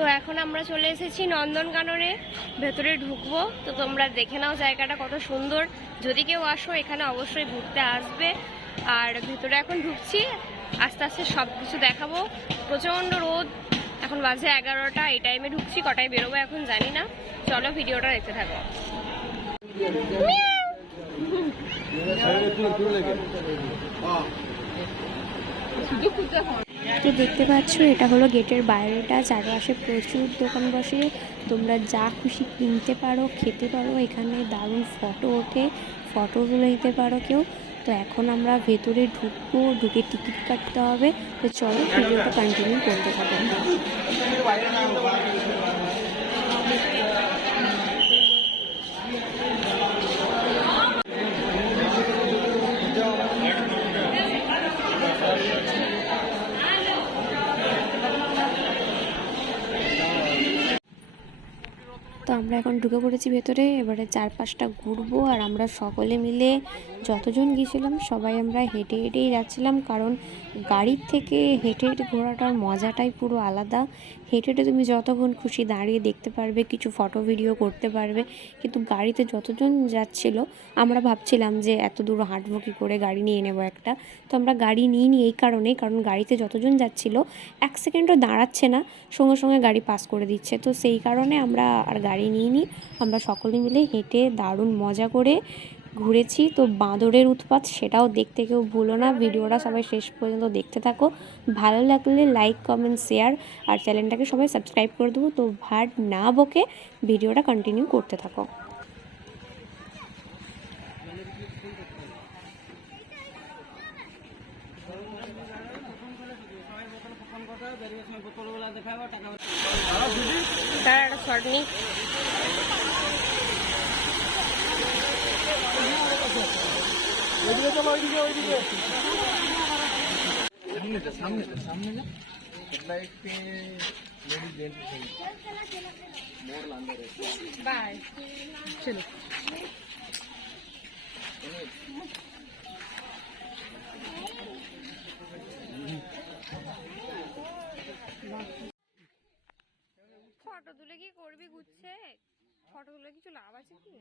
তো এখন আমরা চলে এসেছি নন্দনকাননে, ভেতরে ঢুকবো। তো তোমরা দেখে নাও জায়গাটা কত সুন্দর। যদি কেউ আসো এখানে অবশ্যই ঘুরতে আসবে। আর ভেতরে এখন ঢুকছি, আস্তে আস্তে সব কিছু দেখাবো। প্রচণ্ড রোদ, এখন বাজে 11টা, এই টাইমে ঢুকছি, কটায় বেরোবো এখন জানি না। চলো ভিডিওটা দেখতে থাকো। তো দেখতে পাচ্ছ এটা হলো গেটের বাইরেটা, চারপাশে প্রচুর দোকান বসে, তোমরা যা খুশি কিনতে পারো, খেতে পারো। এখানে দারুণ ফটো ওঠে, ফটোগুলো নিতে পারো কেউ। তো এখন আমরা ভেতরে ঢুকবো, ঢুকে টিকিট কাটতে হবে। তো চলো ভিডিওটা কন্টিনিউ করতে থাকো। তো আমরা এখন ঢুকে পড়েছি ভেতরে, এবারে চারপাশটা ঘুরবো। আর আমরা সকলে মিলে যতজন গিয়েছিলাম সবাই আমরা হেঁটে হেঁটেই যাচ্ছিলাম, কারণ গাড়ির থেকে হেঁটে হেঁটে ঘোরাটার মজাটাই পুরো আলাদা। হেঁটে হেঁটে তুমি যতক্ষণ খুশি দাঁড়িয়ে দেখতে পারবে, কিছু ফটো ভিডিও করতে পারবে। কিন্তু গাড়িতে যতজন যাচ্ছিল আমরা ভাবছিলাম যে এত দূর হাঁটবো কী করে, গাড়ি নিয়ে নেবো একটা। তো আমরা গাড়ি নিইনি এই কারণেই, কারণ গাড়িতে যতজন যাচ্ছিল 1 সেকেন্ডও দাঁড়াচ্ছে না, সঙ্গে সঙ্গে গাড়ি পাস করে দিচ্ছে। তো সেই কারণে আমরা আর গাড়ি নিইনি, আমরা সকলে মিলে হেঁটে দারুণ মজা করে ঘুরেছি। তো বাঁদরের উৎপাত সেটাও দেখতে কেউ ভুলো না, ভিডিওটা সবাই শেষ পর্যন্ত দেখতে থাকো। ভালো লাগলে লাইক, কমেন্ট, শেয়ার আর চ্যানেলটাকে সবাই সাবস্ক্রাইব করে দেবো। তো ভাট না বকে ভিডিওটা কন্টিনিউ করতে থাকো। তার একটা শর্ট নিই। बाय चलो। ফটো তুলে কি করবি গুচ্ছে? ফটো তুলে কিছু লাভ আছে কি?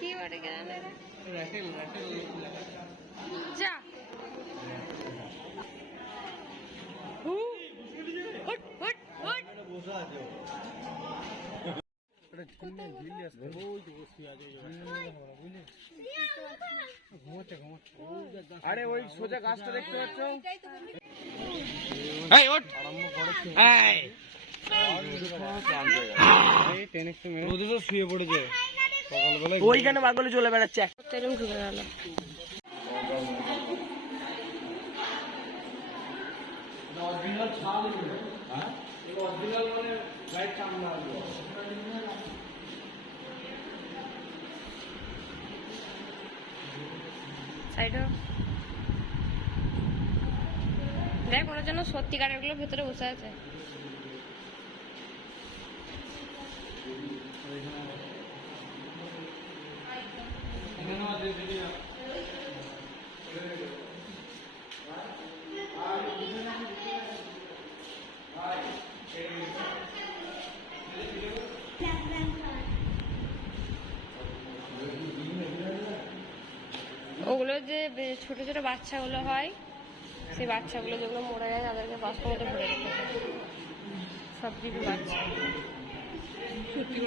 কি বলে গেল রাটেল রাটেল যা হট হট হট বসা আছে এটা চিন্নে ঝিলি আসছে ওই তো বসি আছে বুঝলি ঘুমাচ্ছে আরে ওই সোজা গাছটা দেখতে পাচ্ছ এই ওঠ আরম্ভ করেছে এই টেনিস মেরে ও তো শুয়ে পড়েছে সকালবেলা ওইখানে পাগলে চলে বেড়াচ্ছে একদম ঢুকে গেল অরিজিনাল ছাল হ্যাঁ এই অরিজিনাল মানে লাইট সামনে আসবে সাইডে দেখ ওনার জন্য সত্যিকারের গুলো ভেতরে বসে আছে ওগুলো যে ছোট ছোট বাচ্চাগুলো হয় সেই বাচ্চাগুলো যেগুলো মরে যায় তাদেরকে বাস্তব মতো ভরে রেখেছে সব কিছু বাচ্চা সত্যি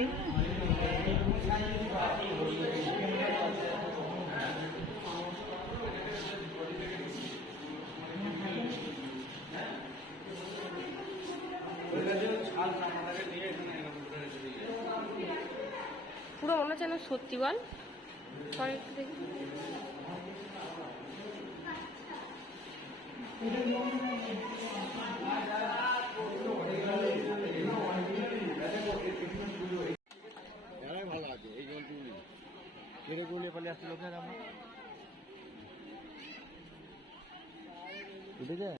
ছাল পুরো মনে হচ্ছে না সত্যি, বল সরি একটু দেখি। ভালো আছে এই জলগুলি এরগুলি পালে আসছে লোকের আমার উঠে যায়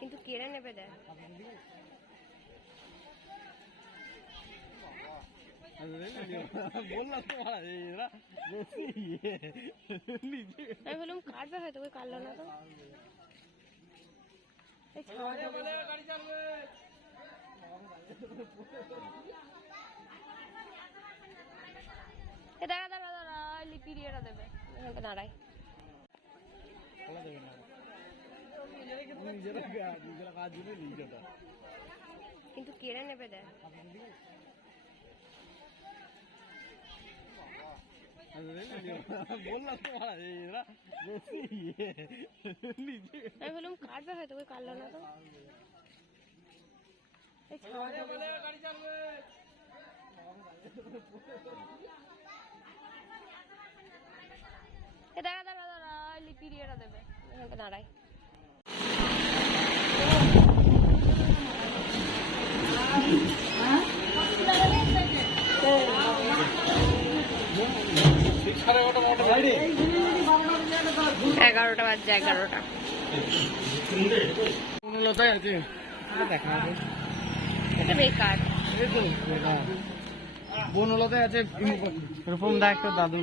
কিন্তু কেড়ে নেবে দেয়। বললাম তো আমি বললাম কাটবে, হয়তো ওই কাটলো না তো। দাঁড়া দাঁড়া দাঁড়া, লিপিরিয়াটা দেবে, দাঁড়ায়। কিন্তু কেড়ে নেবে দেয়। বললাম তো আমি বললাম কাটবে, হয়তো ওই কাটলো না তো। দাঁড়া দাঁড়া দাঁড়া, লিপিরিয়াটা দেবে, দাঁড়ায়। এগারোটা বাজছে, 11টা। এটা বেকার। বনলতায় আছে রূপম দা একটা দাদু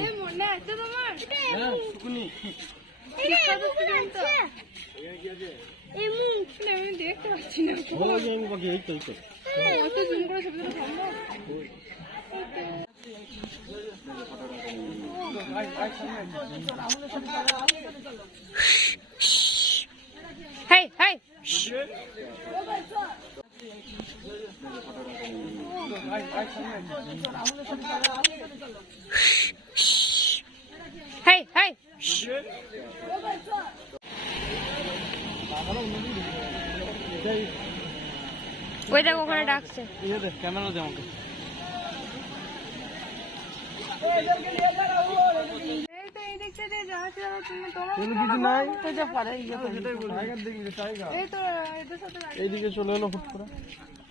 দেখতে পাচ্ছি না। হেই হেই, হেই হেই, ওই দেখ ওখানে ডাকছে। ক্যামেরা দে আমাকে। এইদিকে চলে এলো হুট করে।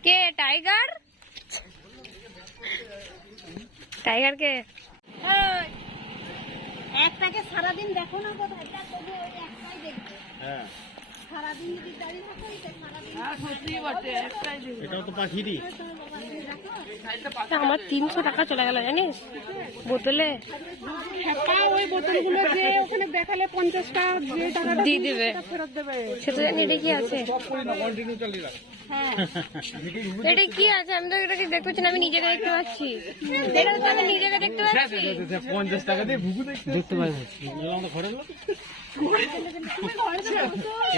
কে টাইগার? টাইগার কে? একটাকে সারাদিন দেখো না কোথায়, একটাই দেখবে। হ্যাঁ সারাদিন যদি দাঁড়িয়ে থাকো, এটাও তো পাখিরই। আমার 300 টাকা চলে গেল জানিস বোতলে। ওই বোতলগুলো যে ওখানে দেখালে 50টা যে টাকাটা দিয়ে দেবে, ফেরত দেবে। সে তো জানি। এটা কি আছে? হ্যাঁ এটা কি আছে? আমি তো এটাকে দেখতে পাচ্ছি না, আমি নিজেকে দেখতে পাচ্ছি। এটা তো আমি নিজেকে দেখতে পাচ্ছি। 50 টাকা দিয়ে ভুগু দেখতে পাই। আমরা ঘরে লোক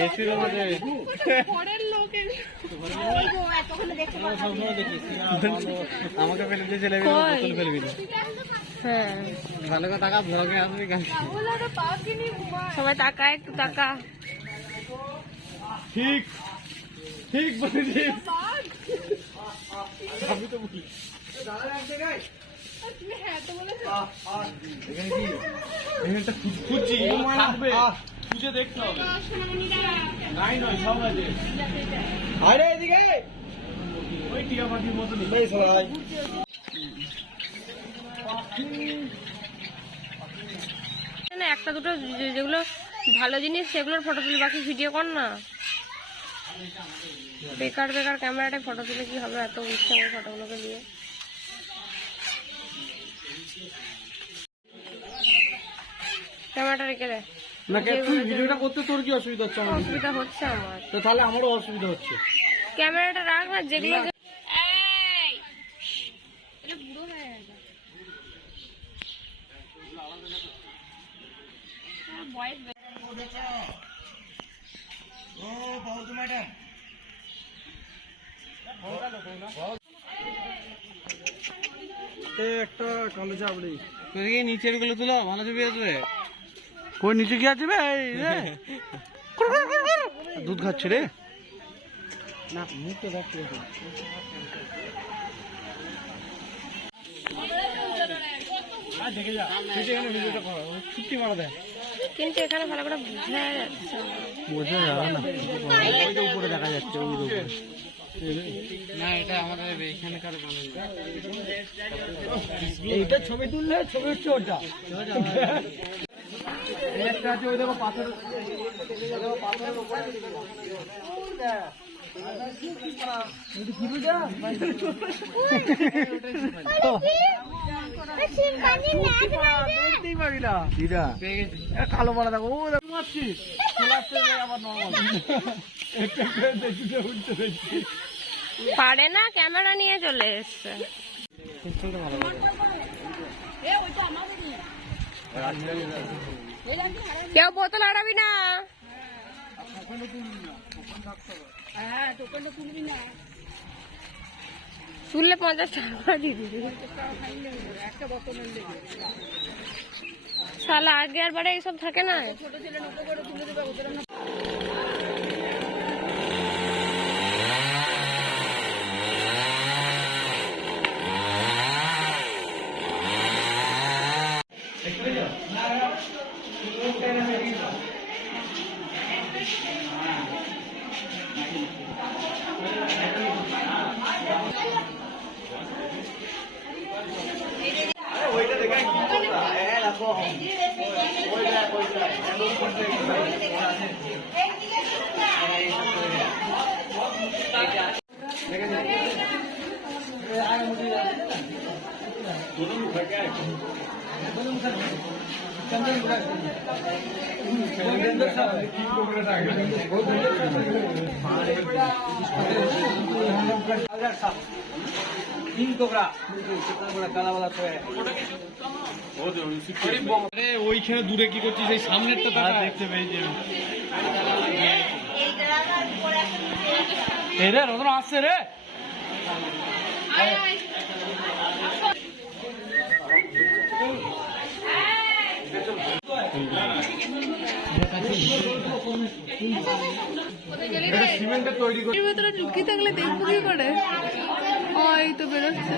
এসির মধ্যে পরের লোকের আমাকে ফেলে দিয়ে চলে গেল, বোতল ফেলে দিল। হ্যাঁ ভালো করে টাকা ভরাকে আসবে। সবাই তাকা, একটু তাকা। ঠিক ঠিক বলেছিস। আমি তো বলি খুঁজছি থাকবে, খুঁজে দেখতে হবে। নাই নয় সব আছে। আরে এদিকে ওই টিয়া পাখির মতো নেই সবাই। না একটা দুটো যেগুলো ভালো জিনিস সেগুলোর ফটো তুলি, বাকি ভিডিও কর না। বেকার বেকার ক্যামেরাটায় ফটো তুলে কি হবে? এত উঠছে আমার ফটোগুলোকে দিয়ে। ক্যামেরাটা রেখে দে। না কে তুই ভিডিওটা করতে তোর কি অসুবিধা হচ্ছে? আমার অসুবিধা হচ্ছে আমার। তো তাহলে আমারও অসুবিধা হচ্ছে। ক্যামেরাটা রাখ না, যেগুলো এই এটা বুড়ো হয়ে গেছে। বয়স ও বহুত ম্যাডাম হাতে একটা কালো চাপড়ি। তুই নিচের গুলো তুলো, ভালো ছবি আসবে। কই নিচে কি আছে বে? এই রে দুধ খাচ্ছে রে। না মুখ তো দেখতে দেখে যা, এখানে ভিডিওটা করো, ছুটি মারা দেয়। কিন্তু এখানে ভালো করে বোঝা যাচ্ছে না। বোঝা যাবে না, ওই যে উপরে দেখা যাচ্ছে, ওই উপরে। না এটা আমাদের এখানকার বানানো। এইটা ছবি তুললে ছবি হচ্ছে ওটা। এই একটা আছে, ওই দেখো পাথর। কালো মারা দেখো, ও দেখো মারছিস। আবার নর্মাল পারে না, ক্যামেরা নিয়ে চলে এসছে। কেউ বোতল আড়াবি না। তুললে 50 টাকা দিয়ে দিবি। শালা আগে আর বারে এইসব থাকে না। ওইখানে দূরে কি করছিস? এই সামনেরটা দেখতে পেয়েছি। এই রে রতন আসছে রে। সিমেন্টের তৈরি করে ভেতরে ঢুকি থাকলে দেখবো কি করে? ওই তো বেরোচ্ছে।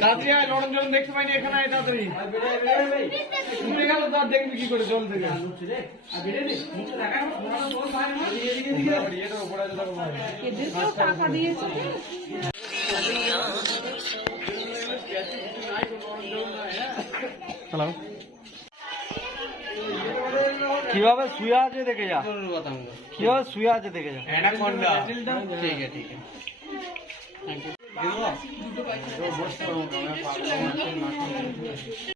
তাড়াতাড়ি আয়, লড়ন জল দেখতে পাইনি এখানে, আয় তাড়াতাড়ি। উঠে গেল তো আর দেখবি কি করে জল থেকে। এদেরকেও টাকা দিয়েছে। কিভাবে শুয়ে আছে দেখে যা, কিভাবে শুয়ে আছে দেখে যা। ঠিক আছে, ঠিক আছে।